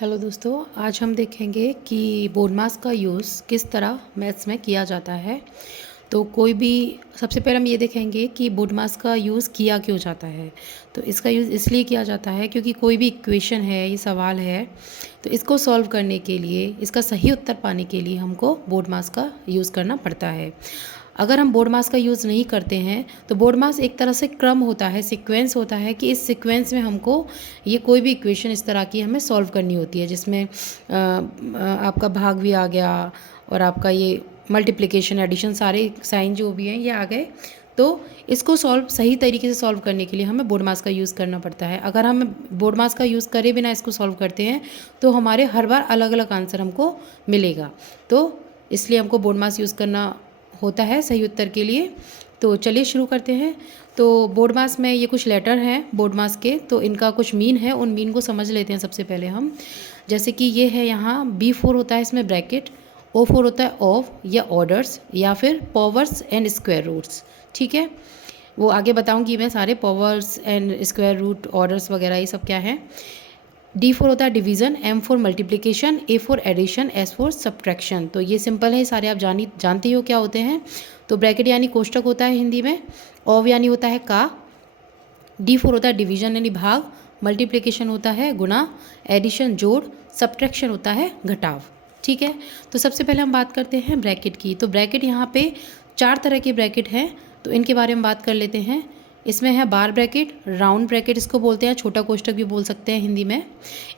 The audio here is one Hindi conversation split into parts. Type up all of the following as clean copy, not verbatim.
हेलो दोस्तों, आज हम देखेंगे कि बोर्ड मास का यूज़ किस तरह मैथ्स में किया जाता है। तो कोई भी सबसे पहले हम ये देखेंगे कि बोर्ड मास का यूज़ किया क्यों जाता है। तो इसका यूज़ इसलिए किया जाता है क्योंकि कोई भी इक्वेशन है, ये सवाल है, तो इसको सॉल्व करने के लिए, इसका सही उत्तर पाने के लिए हमको बोर्ड मास का यूज़ करना पड़ता है। अगर हम बोर्ड मास का यूज़ नहीं करते हैं तो बोर्ड मास एक तरह से क्रम होता है, सीक्वेंस होता है कि इस सीक्वेंस में हमको ये कोई भी इक्वेशन इस तरह की हमें सॉल्व करनी होती है, जिसमें आपका भाग भी आ गया और आपका ये मल्टीप्लिकेशन, एडिशन, सारे साइन जो भी हैं ये आ गए। तो इसको सही तरीके से सॉल्व करने के लिए हमें बोर्ड मास का यूज़ करना पड़ता है। अगर हम बोर्ड मास का यूज़ करे बिना इसको सॉल्व करते हैं तो हमारे हर बार अलग अलग आंसर हमको मिलेगा। तो इसलिए हमको बोर्ड मास यूज़ करना होता है सही उत्तर के लिए। तो चलिए शुरू करते हैं। तो बोर्ड मास में ये कुछ लेटर हैं बोर्ड मास के, तो इनका कुछ मीन है, उन मीन को समझ लेते हैं सबसे पहले हम। जैसे कि ये है, यहाँ B4 होता है इसमें ब्रैकेट, O4 होता है ऑफ या ऑर्डर्स या फिर पावर्स एंड स्क्वायर रूट्स। ठीक है, वो आगे बताऊंगी मैं सारे powers and square root, orders वगैरह ये सब क्या है। D4 होता है division, M4 multiplication, A4 addition, S4 subtraction. तो ये सिंपल है, सारे आप जानते ही हो क्या होते हैं। तो ब्रैकेट यानी कोष्टक होता है हिंदी में, ऑव यानी होता है का, D4 होता है डिवीज़न यानी भाग, मल्टीप्लिकेशन होता है गुणा, एडिशन जोड़, सब्ट्रैक्शन होता है घटाव। ठीक है, तो सबसे पहले हम बात करते हैं ब्रैकेट की। तो ब्रैकेट यहाँ पे 4 तरह के ब्रैकेट हैं, तो इनके बारे में बात कर लेते हैं। इसमें है बार ब्रैकेट, राउंड ब्रैकेट इसको बोलते हैं, छोटा कोष्टक भी बोल सकते हैं हिंदी में।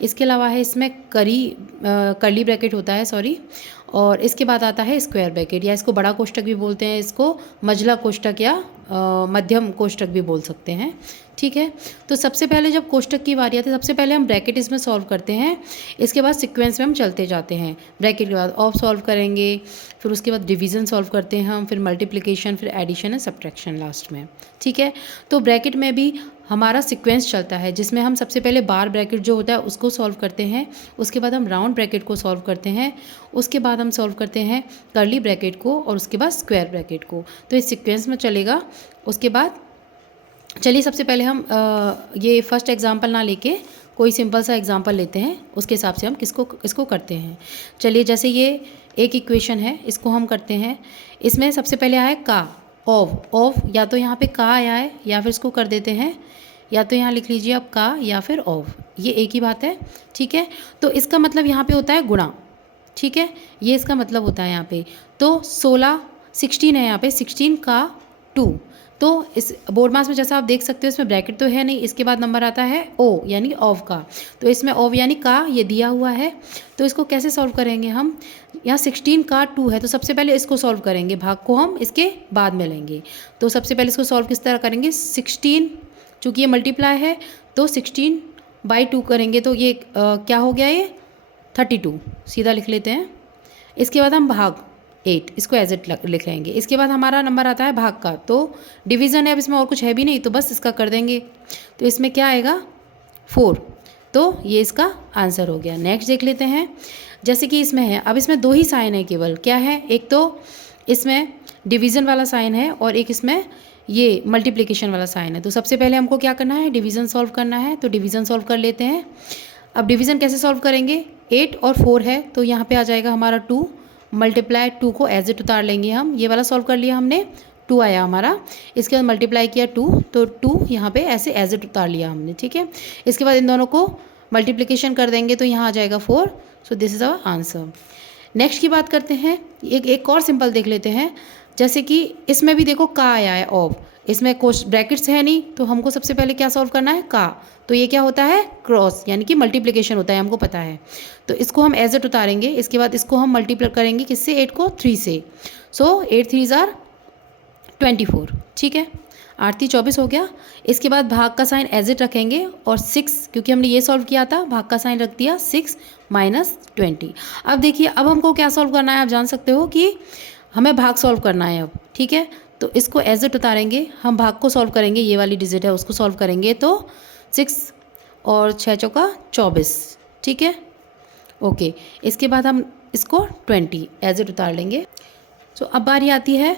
इसके अलावा है इसमें कर्ली ब्रैकेट होता है, सॉरी। और इसके बाद आता है स्क्वायर ब्रैकेट, या इसको बड़ा कोष्टक भी बोलते हैं, इसको मझला कोष्टक या मध्यम कोष्टक भी बोल सकते हैं। ठीक है, तो सबसे पहले जब कोष्टक की बारी आती है, सबसे पहले हम ब्रैकेट इसमें सॉल्व करते हैं। इसके बाद सीक्वेंस में हम चलते जाते हैं। ब्रैकेट के बाद ऑफ सॉल्व करेंगे, फिर उसके बाद डिवीज़न सॉल्व करते हैं हम, फिर मल्टीप्लिकेशन, फिर एडिशन एंड सब्ट्रैक्शन लास्ट में। ठीक है, तो ब्रैकेट में भी हमारा सीक्वेंस चलता है, जिसमें हम सबसे पहले बार ब्रैकेट जो होता है उसको सॉल्व करते हैं, उसके बाद हम राउंड ब्रैकेट को सॉल्व करते हैं, उसके बाद हम सॉल्व करते हैं कर्ली ब्रैकेट को, और उसके बाद स्क्वायर ब्रैकेट को। तो इस सीक्वेंस में चलेगा। उसके बाद चलिए सबसे पहले हम ये फर्स्ट एग्जांपल ना लेके कोई सिंपल सा एग्जांपल लेते हैं, उसके हिसाब से हम इसको करते हैं। चलिए, जैसे ये एक इक्वेशन है, इसको हम करते हैं। इसमें सबसे पहले आया है का, ऑफ या तो यहाँ पे का आया है, या फिर इसको कर देते हैं, या तो यहाँ लिख लीजिए आप का या फिर ऑफ, ये एक ही बात है। ठीक है, तो इसका मतलब यहाँ पे होता है गुणा। ठीक है, ये इसका मतलब होता है यहाँ पे। तो 16 है यहाँ पे, 16 का 2। तो इस बोर्ड मास में जैसा आप देख सकते हो, इसमें ब्रैकेट तो है नहीं, इसके बाद नंबर आता है ओ यानी ऑफ का। तो इसमें ऑफ यानी का ये दिया हुआ है, तो इसको कैसे सॉल्व करेंगे हम। यहाँ 16 का 2 है, तो सबसे पहले इसको सॉल्व करेंगे, भाग को हम इसके बाद में लेंगे। तो सबसे पहले इसको सॉल्व किस तरह करेंगे, 16 चूँकि ये मल्टीप्लाई है तो 16/2 करेंगे, तो ये क्या हो गया, ये 32 सीधा लिख लेते हैं। इसके बाद हम भाग 8, इसको एज इट लिख लेंगे। इसके बाद हमारा नंबर आता है भाग का, तो डिवीज़न है, अब इसमें और कुछ है भी नहीं, तो बस इसका कर देंगे। तो इसमें क्या आएगा 4, तो ये इसका आंसर हो गया। नेक्स्ट देख लेते हैं, जैसे कि इसमें है, अब इसमें 2 ही साइन है केवल, क्या है, एक तो इसमें डिवीज़न वाला साइन है और एक इसमें ये मल्टीप्लिकेशन वाला साइन है। तो सबसे पहले हमको क्या करना है, डिवीज़न सॉल्व करना है, तो डिवीज़न सॉल्व कर लेते हैं। अब डिवीज़न कैसे सॉल्व करेंगे, 8 और 4 है, तो यहाँ पे आ जाएगा हमारा 2, मल्टीप्लाई 2 को एज इट उतार लेंगे हम। ये वाला सॉल्व कर लिया हमने, 2 आया हमारा। इसके बाद मल्टीप्लाई किया 2, तो 2 यहाँ पे ऐसे एज इट उतार लिया हमने। ठीक है, इसके बाद इन दोनों को मल्टीप्लिकेशन कर देंगे, तो यहाँ आ जाएगा 4। So this is our answer. Next की बात करते हैं, एक और सिंपल देख लेते हैं। जैसे कि इसमें भी देखो का आया है ऑफ, इसमें ब्रैकेट्स है नहीं, तो हमको सबसे पहले क्या सॉल्व करना है, का। तो ये क्या होता है, क्रॉस यानी कि मल्टीप्लिकेशन होता है, हमको पता है। तो इसको हम एज इट उतारेंगे, इसके बाद इसको हम मल्टीप्लाई करेंगे किससे, 8 को 3 से। सो 8 3 आर 24। ठीक है, 8 3 24 हो गया। इसके बाद भाग का साइन एज इट रखेंगे, और 6 क्योंकि हमने ये सॉल्व किया था, भाग का साइन रख दिया, 6 - 20। अब देखिए, अब हमको क्या सॉल्व करना है, आप जान सकते हो कि हमें भाग सॉल्व करना है अब। ठीक है, तो इसको एज इट उतारेंगे, हम भाग को सॉल्व करेंगे, ये वाली डिजिट है उसको सॉल्व करेंगे, तो 6 और 6 चौका 24। ठीक है, ओके। इसके बाद हम इसको 20 एज इट उतार लेंगे। सो अब बारी आती है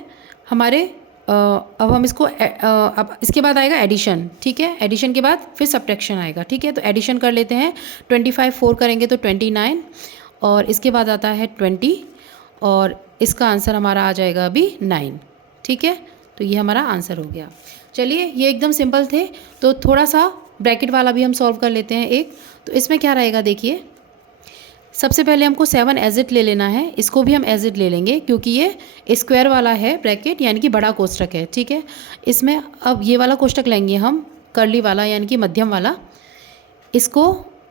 हमारे अब हम इसको अब इसके बाद आएगा एडिशन, ठीक है। एडिशन के बाद फिर सब्ट्रैक्शन आएगा, ठीक है। तो एडिशन कर लेते हैं। 25 4 करेंगे तो 29, और इसके बाद आता है 20, और इसका आंसर हमारा आ जाएगा अभी 9, ठीक है। तो ये हमारा आंसर हो गया। चलिए, ये एकदम सिंपल थे। तो थोड़ा सा ब्रैकेट वाला भी हम सॉल्व कर लेते हैं एक। तो इसमें क्या रहेगा देखिए, सबसे पहले हमको 7 एज इट ले लेना है। इसको भी हम एज इट ले लेंगे क्योंकि ये स्क्वायर वाला है ब्रैकेट, यानी कि बड़ा कोष्ठक है, ठीक है। इसमें अब ये वाला कोष्ठक लेंगे हम, कर्ली वाला यानी कि मध्यम वाला। इसको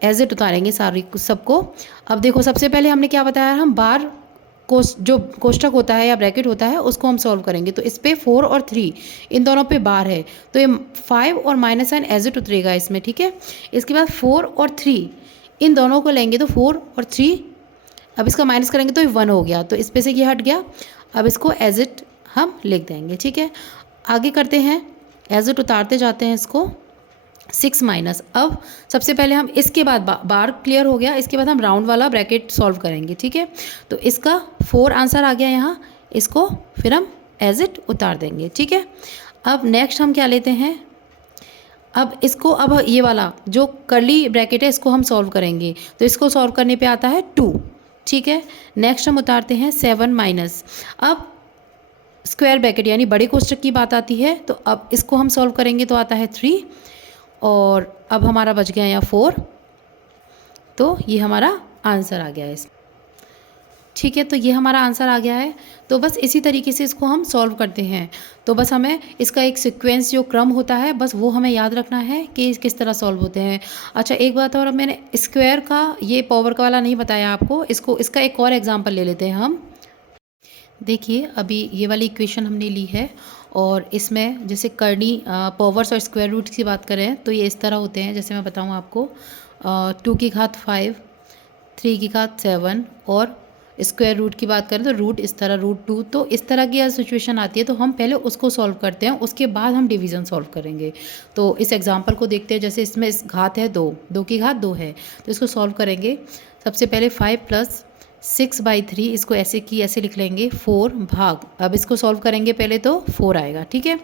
एज इट उतारेंगे सारी सबको। अब देखो, सबसे पहले हमने क्या बताया, हम बार जो कोष्ठक होता है या ब्रैकेट होता है उसको हम सॉल्व करेंगे। तो इस पर 4 और 3 इन दोनों पे बार है, तो ये 5 और माइनस साइन एज इट उतरेगा इसमें, ठीक है। इसके बाद 4 और 3 इन दोनों को लेंगे तो 4 और 3, अब इसका माइनस करेंगे तो ये 1 हो गया, तो इस पे से ये हट गया। अब इसको एज इट हम लिख देंगे, ठीक है। आगे करते हैं, एज इट उतारते जाते हैं इसको। 6 माइनस, अब सबसे पहले हम इसके बाद बार क्लियर हो गया, इसके बाद हम राउंड वाला ब्रैकेट सॉल्व करेंगे, ठीक है। तो इसका 4 आंसर आ गया यहाँ, इसको फिर हम एज इट उतार देंगे, ठीक है। अब नेक्स्ट हम क्या लेते हैं, अब इसको, अब ये वाला जो कर्ली ब्रैकेट है इसको हम सॉल्व करेंगे। तो इसको सॉल्व करने पे आता है 2, ठीक है। नेक्स्ट हम उतारते हैं 7 माइनस, अब स्क्वायर ब्रैकेट यानी बड़े कोष्ठक की बात आती है। तो अब इसको हम सॉल्व करेंगे तो आता है 3, और अब हमारा बच गया यहाँ 4। तो ये हमारा आंसर आ गया है इसमें, ठीक है। तो ये हमारा आंसर आ गया है। तो बस इसी तरीके से इसको हम सॉल्व करते हैं। तो बस हमें इसका एक सीक्वेंस जो क्रम होता है बस वो हमें याद रखना है कि किस तरह सॉल्व होते हैं। अच्छा, एक बात और, मैंने स्क्वायर का ये पावर का वाला नहीं बताया आपको, इसका एक और एग्जांपल ले लेते हैं हम। देखिए, अभी ये वाली इक्वेशन हमने ली है, और इसमें जैसे कर्ली पावर्स और स्क्वायर रूट की बात करें तो ये इस तरह होते हैं। जैसे मैं बताऊँ आपको, 2 की घात 5, 3 की घात 7, और स्क्वायर रूट की बात करें तो रूट इस तरह, √2। तो इस तरह की सिचुएशन आती है तो हम पहले उसको सॉल्व करते हैं, उसके बाद हम डिवीज़न सॉल्व करेंगे। तो इस एग्जांपल को देखते हैं। जैसे इसमें इस घात है 2 की घात 2 है, तो इसको सॉल्व करेंगे। सबसे पहले 5 + 6/3, इसको ऐसे की ऐसे लिख लेंगे, 4 भाग, अब इसको सॉल्व करेंगे पहले तो 4 आएगा, ठीक है।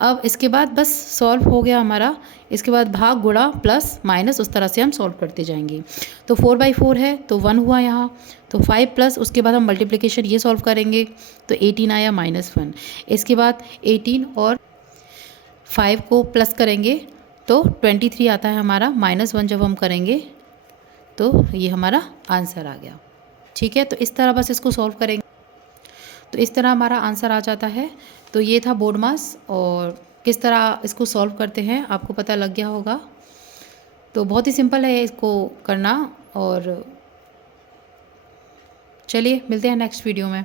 अब इसके बाद बस सॉल्व हो गया हमारा। इसके बाद भाग, गुणा, प्लस, माइनस, उस तरह से हम सॉल्व करते जाएंगे। तो 4/4 है तो 1 हुआ यहाँ। तो 5 प्लस, उसके बाद हम मल्टीप्लिकेशन ये सॉल्व करेंगे तो 18 आया -1। इसके बाद 18 और 5 को प्लस करेंगे तो 23 आता है हमारा, -1 जब हम करेंगे तो ये हमारा आंसर आ गया, ठीक है। तो इस तरह बस इसको सॉल्व करेंगे तो इस तरह हमारा आंसर आ जाता है। तो ये था बोर्ड मास, और किस तरह इसको सॉल्व करते हैं आपको पता लग गया होगा। तो बहुत ही सिंपल है इसको करना। और चलिए, मिलते हैं नेक्स्ट वीडियो में।